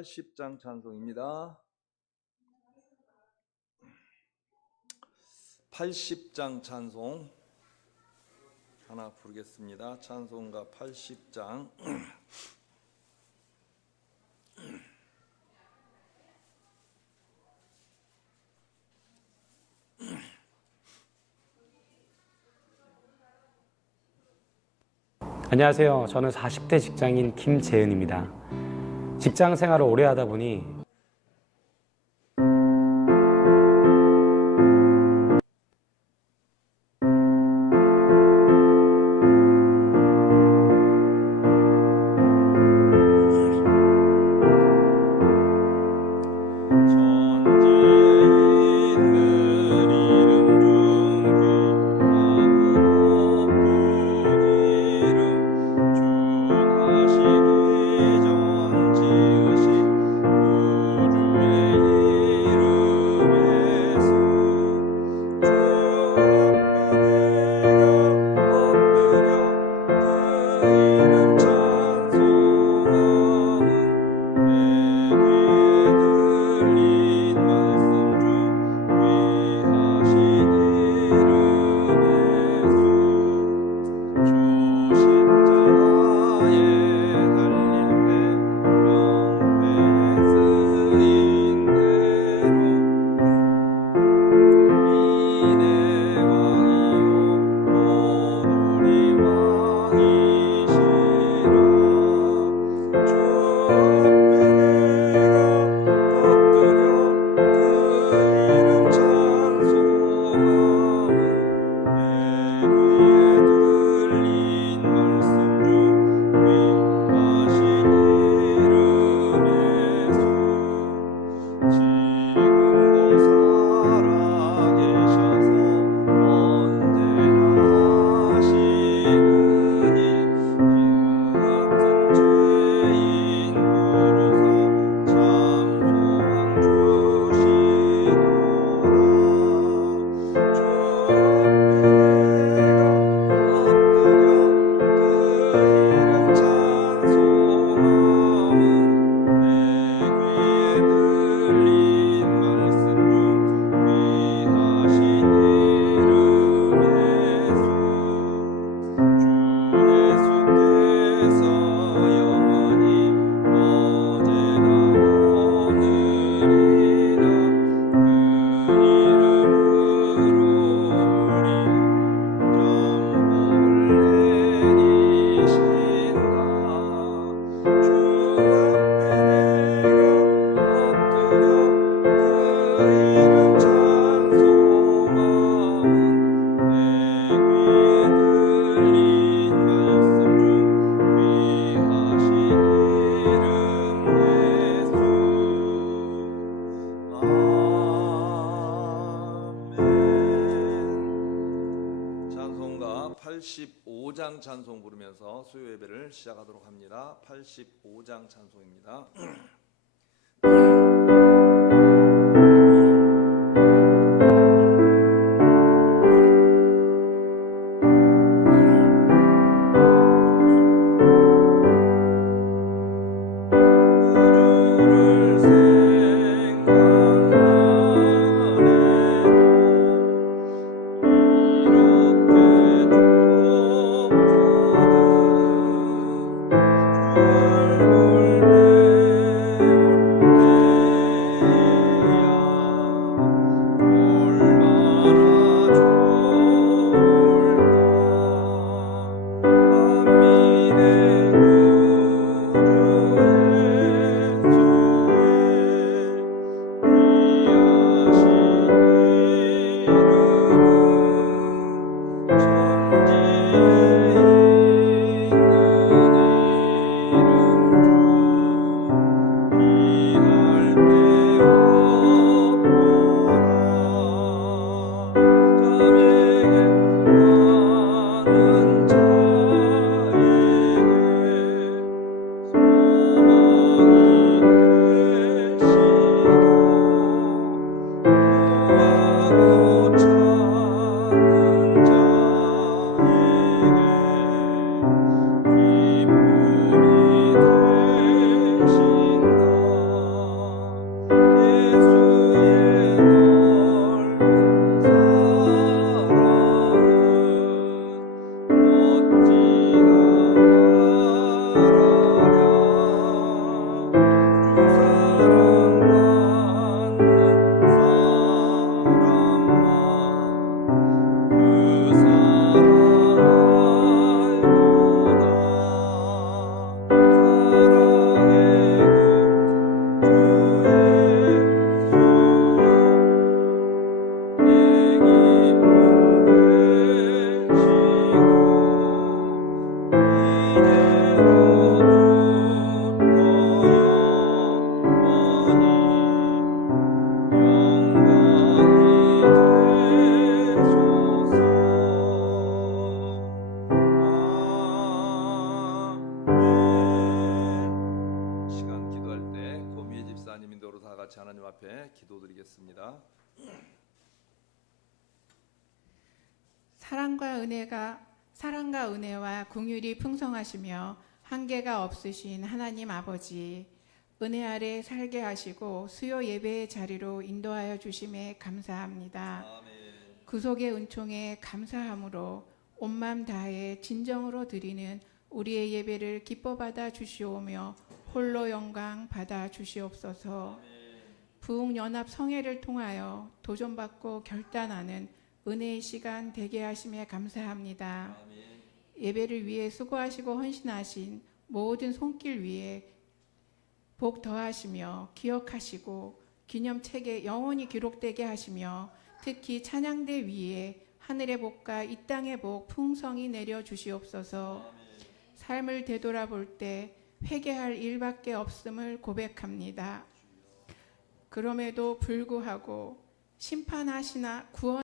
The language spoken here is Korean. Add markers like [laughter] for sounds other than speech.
80장 찬송입니다. 80장 찬송 하나 부르겠습니다. 찬송가 80장 안녕하세요. 저는 40대 직장인 김재은입니다. 직장 생활을 오래 하다 보니 85장 찬송 부르면서 수요 예배를 시작하도록 합니다. 85장 찬송입니다. [clears throat] 기도하겠습니다. 사랑과 은혜가 사랑과 은혜와 궁율이 풍성하시며 한계가 없으신 하나님 아버지 은혜 아래 살게 하시고 수요 예배의 자리로 인도하여 주심에 감사합니다. 아멘. 구속의 은총에 감사함으로 온 맘 다해 진정으로 드리는 우리의 예배를 기뻐 받아 주시오며 홀로 영광 받아 주시옵소서. 부흥 연합 성회를 통하여 도전받고 결단하는 은혜의 시간 되게 하심에 감사합니다. 아멘. 예배를 위해 수고하시고 헌신하신 모든 손길 위에 복 더하시며 기억하시고 기념책에 영원히 기록되게 하시며 특히 찬양대 위에 하늘의 복과 이 땅의 복 풍성히 내려 주시옵소서. 삶을 되돌아볼 때 회개할 일밖에 없음을 고백합니다. 그럼에도 불구하고 심판하시나 구원